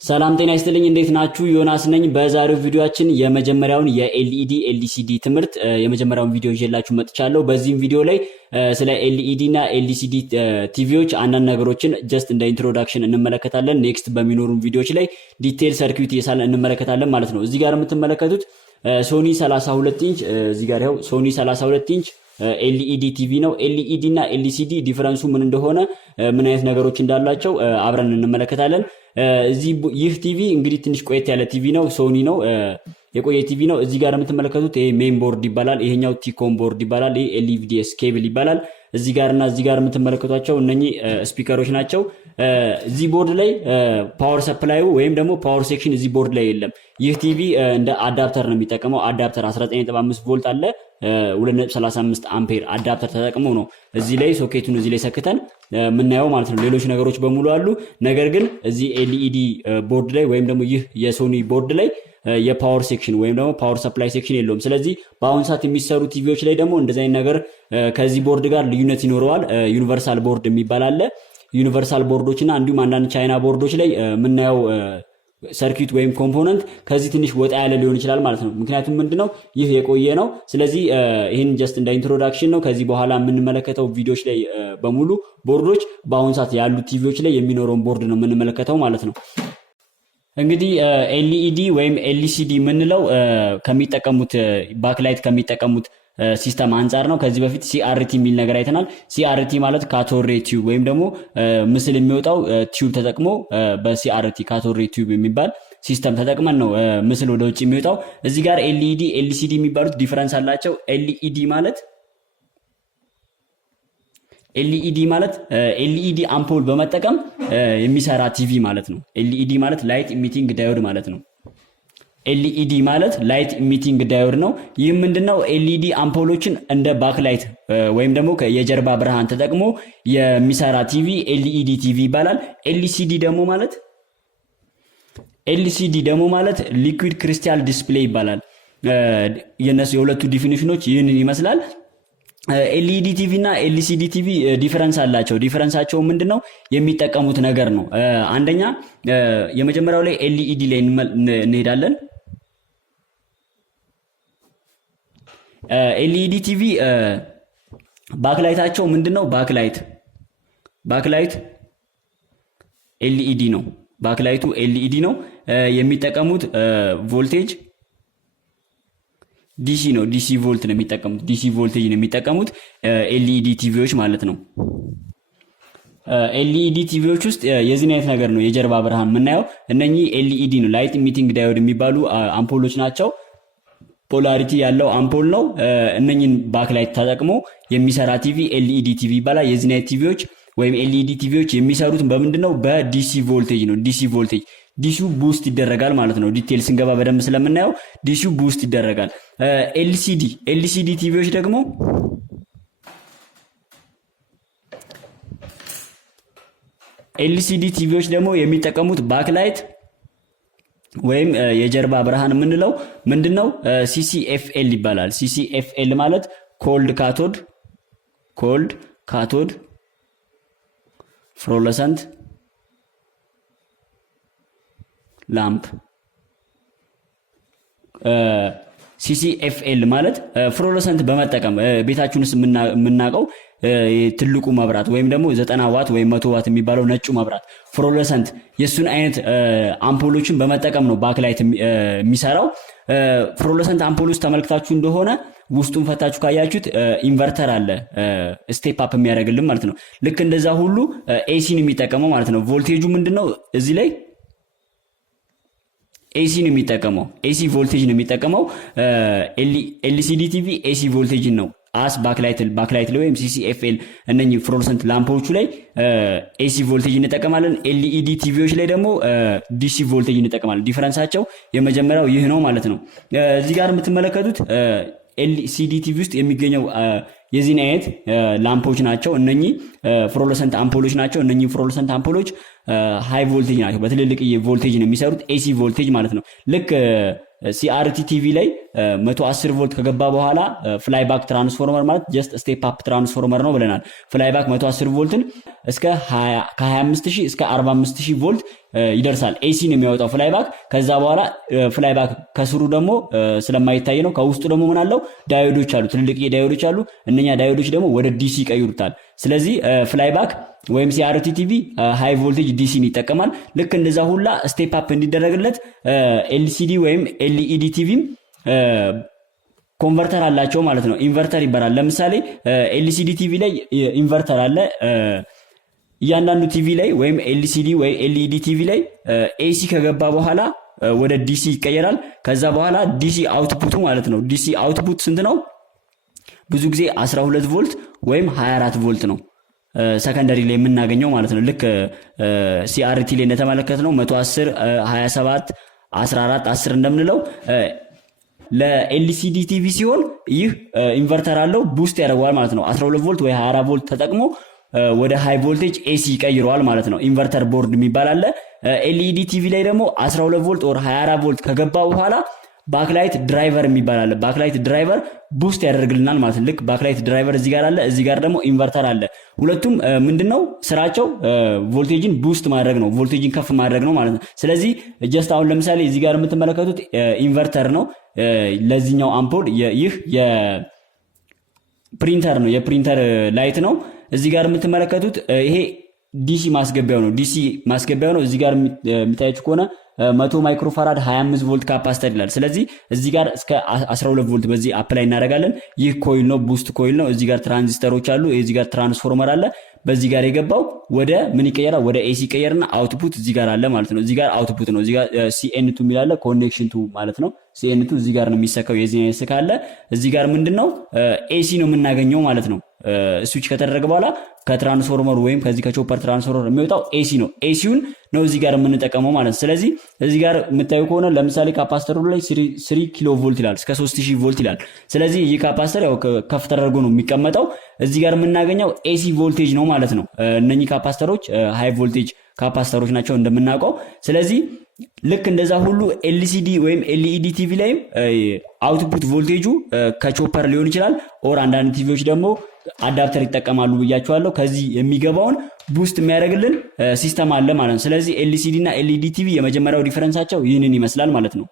ሰላም ጤና ይስጥልኝ እንዴት ናችሁ? ዮናስ ነኝ። በዛሬው ቪዲዮአችን የመጀመሪያውን የኤልኢዲ ኤልሲዲ ትምህርት የመጀመሪያውን ቪዲዮ ይዤላችሁ መጥቻለሁ። በዚህም ቪዲዮ ላይ ስለ ኤልኢዲ እና ኤልሲዲ ቲቪዎች አንዳንድ ነገሮችን ጀስት እንደ ኢንትሮዳክሽን እንመለከታለን። ኔክስት በሚኖሩ ቪዲዮዎች ላይ ዲቴይል ሰርኪዩት እየሳለን እንመለከታለን ማለት ነው። እዚህ ጋር የምትመለከቱት ሶኒ 32 ኢንች እዚህ ጋር ይኸው ሶኒ 32 ኢንች ኤልኢዲ ቲቪ ነው። ኤልኢዲ እና ኤልሲዲ ዲፈረንሱ ምን እንደሆነ ምን አይነት ነገሮች እንዳላቸው አብረን እንመለከታለን። ይህ ቲቪ እንግዲህ ትንሽ ቆየት ያለ ቲቪ ነው። ሶኒ ነው፣ የቆየ ቲቪ ነው። እዚህ ጋር የምትመለከቱት ይሄ ሜን ቦርድ ይባላል። ይሄኛው ቲኮም ቦርድ ይባላል። ይሄ ኤልቪዲኤስ ኬብል ይባላል። እዚህ ጋርና እዚህ ጋር የምትመለከቷቸው እነኚህ ስፒከሮች ናቸው። እዚህ ቦርድ ላይ ፓወር ሰፕላዩ ወይም ደግሞ ፓወር ሴክሽን እዚህ ቦርድ ላይ የለም። ይህ ቲቪ እንደ አዳፕተር ነው የሚጠቀመው። አዳፕተር 19.5 ቮልት አለ 2.35 አምፔር አዳፕተር ተጠቅመው ነው እዚህ ላይ ሶኬቱን እዚህ ላይ ሰክተን የምናየው ማለት ነው። ሌሎች ነገሮች በሙሉ አሉ። ነገር ግን እዚህ ኤልኢዲ ቦርድ ላይ ወይም ደግሞ ይህ የሶኒ ቦርድ ላይ የፓወር ሴክሽን ወይም ደግሞ ፓወር ሰፕላይ ሴክሽን የለውም። ስለዚህ በአሁን ሰዓት የሚሰሩ ቲቪዎች ላይ ደግሞ እንደዚህ አይነት ነገር ከዚህ ቦርድ ጋር ልዩነት ይኖረዋል። ዩኒቨርሳል ቦርድ የሚባል አለ። ዩኒቨርሳል ቦርዶች እና እንዲሁም አንዳንድ ቻይና ቦርዶች ላይ የምናየው ሰርኪዩት ወይም ኮምፖነንት ከዚህ ትንሽ ወጣ ያለ ሊሆን ይችላል ማለት ነው። ምክንያቱም ምንድነው ይህ የቆየ ነው። ስለዚህ ይህን ጀስት እንደ ኢንትሮዳክሽን ነው። ከዚህ በኋላ የምንመለከተው ቪዲዮዎች ላይ በሙሉ ቦርዶች በአሁን ሰዓት ያሉ ቲቪዎች ላይ የሚኖረውን ቦርድ ነው የምንመለከተው ማለት ነው። እንግዲህ ኤልኢዲ ወይም ኤልሲዲ የምንለው ከሚጠቀሙት ባክላይት ከሚጠቀሙት ሲስተም አንጻር ነው። ከዚህ በፊት ሲአርቲ የሚል ነገር አይተናል። ሲአርቲ ማለት ካቶሬ ቲዩብ ወይም ደግሞ ምስል የሚወጣው ቲዩብ ተጠቅሞ በሲአርቲ ካቶሬ ቲዩብ የሚባል ሲስተም ተጠቅመን ነው ምስል ወደ ውጭ የሚወጣው። እዚህ ጋር ኤልኢዲ ኤልሲዲ የሚባሉት ዲፈረንስ አላቸው። ኤልኢዲ ማለት ኤልኢዲ አምፖል በመጠቀም የሚሰራ ቲቪ ማለት ነው። ኤልኢዲ ማለት ላይት ኢሚቲንግ ዳዮድ ማለት ነው። ኤልኢዲ ማለት ላይት ኢሚቲንግ ዳዮድ ነው። ይህ ምንድነው? ኤልኢዲ አምፖሎችን እንደ ባክላይት ወይም ደግሞ የጀርባ ብርሃን ተጠቅሞ የሚሰራ ቲቪ ኤልኢዲ ቲቪ ይባላል። ኤልሲዲ ደግሞ ማለት ሊኩዊድ ክሪስታል ዲስፕሌይ ይባላል። የነሱ የሁለቱ ዲፊኒሽኖች ይህንን ይመስላል። ኤልኢዲ ቲቪ እና ኤልሲዲ ቲቪ ዲፈረንስ አላቸው። ዲፈረንሳቸው ምንድነው? የሚጠቀሙት ነገር ነው። አንደኛ የመጀመሪያው ላይ ኤልኢዲ ላይ እንሄዳለን። ኤልኢዲ ቲቪ ባክላይታቸው ምንድነው? ባክላይት ኤልኢዲ ነው። ባክላይቱ ኤልኢዲ ነው። የሚጠቀሙት ቮልቴጅ ዲሲ ነው። ዲሲ ቮልት ነው የሚጠቀሙት። ዲሲ ቮልቴጅ ነው የሚጠቀሙት ኤልኢዲ ቲቪዎች ማለት ነው። ኤልኢዲ ቲቪዎች ውስጥ የዚህን አይነት ነገር ነው የጀርባ ብርሃን የምናየው። እነኚህ ኤልኢዲ ነው፣ ላይት ኢሚቲንግ ዳዮድ የሚባሉ አምፖሎች ናቸው። ፖላሪቲ ያለው አምፖል ነው። እነኚህን ባክላይት ተጠቅሞ የሚሰራ ቲቪ ኤልኢዲ ቲቪ ይባላል። የዚህን አይነት ቲቪዎች ወይም ኤልኢዲ ቲቪዎች የሚሰሩት በምንድነው? በዲሲ ቮልቴጅ ነው። ዲሲ ቮልቴጅ ዲሲው ቡስት ይደረጋል ማለት ነው። ዲቴል ስንገባ በደንብ ስለምናየው ዲሲው ቡስት ይደረጋል። ኤልሲዲ ቲቪዎች ደግሞ የሚጠቀሙት ባክላይት ወይም የጀርባ ብርሃን የምንለው ምንድነው? ሲሲኤፍኤል ይባላል። ሲሲኤፍኤል ማለት ኮልድ ካቶድ ፍሎረሰንት ላምፕ። ሲሲኤፍኤል ማለት ፍሎረሰንት በመጠቀም ቤታችን ውስጥ የምናውቀው ትልቁ መብራት ወይም ደግሞ 90 ዋት ወይም 100 ዋት የሚባለው ነጩ መብራት ፍሎረሰንት የሱን አይነት አምፖሎችን በመጠቀም ነው ባክላይት የሚሰራው። ፍሎረሰንት አምፖል ውስጥ ተመልክታችሁ እንደሆነ ውስጡን ፈታችሁ ካያችሁት ኢንቨርተር አለ ስቴፕ አፕ የሚያደርግልን ማለት ነው። ልክ እንደዛ ሁሉ ኤሲን የሚጠቀመው ማለት ነው። ቮልቴጁ ምንድነው? እዚህ ላይ ኤሲ ነው የሚጠቀመው። ኤሲ ቮልቴጅ ነው የሚጠቀመው። ኤልሲዲ ቲቪ ኤሲ ቮልቴጅን ነው አስ ባክላይት ላይ ወይም ሲሲኤፍኤል እነኚህ ፍሎረሰንት ላምፖቹ ላይ ኤሲ ቮልቴጅ እንጠቀማለን። ኤልኢዲ ቲቪዎች ላይ ደግሞ ዲሲ ቮልቴጅ እንጠቀማለን። ዲፈረንሳቸው የመጀመሪያው ይህ ነው ማለት ነው። እዚህ ጋር የምትመለከቱት ኤልሲዲ ቲቪ ውስጥ የሚገኘው የዚህን አይነት ላምፖች ናቸው። እነኚህ ፍሎረሰንት አምፖሎች ናቸው። እነኚህ ፍሎረሰንት አምፖሎች ሃይ ቮልቴጅ ናቸው። በትልልቅ ቮልቴጅ ነው የሚሰሩት። ኤሲ ቮልቴጅ ማለት ነው። ልክ ሲአርቲ ቲቪ ላይ 110 ቮልት ከገባ በኋላ ፍላይ ባክ ትራንስፎርመር ማለት ጀስት ስቴፕ አፕ ትራንስፎርመር ነው ብለናል። ፍላይ ባክ 110 ቮልትን እስከ 25000 እስከ 45000 ቮልት ይደርሳል። ኤሲ ነው የሚያወጣው ፍላይ ባክ። ከዛ በኋላ ፍላይ ባክ ከስሩ ደግሞ ስለማይታይ ነው። ከውስጡ ደግሞ ምን አለው? ዳዮዶች አሉ፣ ትልልቅ ዳዮዶች አሉ። እነኛ ዳዮዶች ደግሞ ወደ ዲሲ ይቀይሩታል። ስለዚህ ፍላይ ባክ ወይም ሲአርቲ ቲቪ ሃይ ቮልቴጅ ዲሲን ይጠቀማል። ልክ እንደዛ ሁላ ስቴፕ አፕ እንዲደረግለት ኤልሲዲ ወይም ኤልኢዲ ቲቪም ኮንቨርተር አላቸው ማለት ነው። ኢንቨርተር ይባላል። ለምሳሌ ኤልሲዲ ቲቪ ላይ ኢንቨርተር አለ። እያንዳንዱ ቲቪ ላይ ወይም ኤልሲዲ ወይ ኤልኢዲ ቲቪ ላይ ኤሲ ከገባ በኋላ ወደ ዲሲ ይቀየራል። ከዛ በኋላ ዲሲ አውትፑቱ ማለት ነው። ዲሲ አውትፑት ስንት ነው? ብዙ ጊዜ 12 ቮልት ወይም 24 ቮልት ነው ሰከንደሪ ላይ የምናገኘው ማለት ነው። ልክ ሲአርቲ ላይ እንደተመለከትነው 110 27 14 10 እንደምንለው ለኤልሲዲ ቲቪ ሲሆን ይህ ኢንቨርተር አለው፣ ቡስት ያደርገዋል ማለት ነው። 12 ቮልት ወይ 24 ቮልት ተጠቅሞ ወደ ሃይ ቮልቴጅ ኤሲ ይቀይረዋል ማለት ነው። ኢንቨርተር ቦርድ የሚባል አለ። ኤልኢዲ ቲቪ ላይ ደግሞ 12 ቮልት ኦር 24 ቮልት ከገባ በኋላ ባክላይት ድራይቨር የሚባል አለ። ባክላይት ድራይቨር ቡስት ያደርግልናል ማለት ነው። ልክ ባክላይት ድራይቨር እዚህ ጋር አለ፣ እዚህ ጋር ደግሞ ኢንቨርተር አለ። ሁለቱም ምንድነው ስራቸው? ቮልቴጅን ቡስት ማድረግ ነው፣ ቮልቴጅን ከፍ ማድረግ ነው ማለት ነው። ስለዚህ ጀስት አሁን ለምሳሌ እዚህ ጋር የምትመለከቱት ኢንቨርተር ነው። ለዚህኛው አምፖል ይህ የፕሪንተር ነው፣ የፕሪንተር ላይት ነው። እዚህ ጋር የምትመለከቱት ይሄ ዲሲ ማስገቢያው ነው። ዲሲ ማስገቢያው ነው። እዚህ ጋር የሚታያችሁ ከሆነ 100 ማይክሮፋራድ 25 ቮልት ካፓሲተር ይላል። ስለዚህ እዚህ ጋር እስከ 12 ቮልት በዚህ አፕላይ እናደርጋለን። ይህ ኮይል ነው፣ ቡስት ኮይል ነው። እዚህ ጋር ትራንዚስተሮች አሉ፣ እዚህ ጋር ትራንስፎርመር አለ። በዚህ ጋር የገባው ወደ ምን ይቀየራል? ወደ ኤሲ ይቀየርና አውትፑት እዚህ ጋር አለ ማለት ነው። እዚህ ጋር አውትፑት ነው። እዚህ ጋር ሲኤን2 የሚላለ ኮኔክሽን ቱ ማለት ነው። ሲኤን2 እዚህ ጋር ነው የሚሰካው። የዚህ አይነት ካለ እዚህ ጋር ምንድነው ኤሲ ነው የምናገኘው ማለት ነው። ስዊች ከተደረገ በኋላ ከትራንስፎርመሩ ወይም ከዚህ ከቾፐር ትራንስፎርመር የሚወጣው ኤሲ ነው። ኤሲውን ነው እዚህ ጋር የምንጠቀመው ማለት ነው። ስለዚህ እዚህ ጋር የምታዩ ከሆነ ለምሳሌ ካፓስተሩ ላይ 3 ኪሎ ቮልት ይላል፣ እስከ 3000 ቮልት ይላል። ስለዚህ ይህ ካፓስተር ያው ከፍ ተደርጎ ነው የሚቀመጠው። እዚህ ጋር የምናገኘው ኤሲ ቮልቴጅ ነው ማለት ነው። እነኚህ ካፓስተሮች ሃይ ቮልቴጅ ካፓስተሮች ናቸው እንደምናውቀው። ስለዚህ ልክ እንደዛ ሁሉ ኤልሲዲ ወይም ኤልኢዲ ቲቪ ላይም አውትፑት ቮልቴጁ ከቾፐር ሊሆን ይችላል። ኦር አንዳንድ ቲቪዎች ደግሞ አዳፕተር ይጠቀማሉ ብያቸዋለሁ። ከዚህ የሚገባውን ቡስት የሚያደርግልን ሲስተም አለ ማለት ነው። ስለዚህ ኤልሲዲ እና ኤልኢዲ ቲቪ የመጀመሪያው ዲፈረንሳቸው ይህንን ይመስላል ማለት ነው።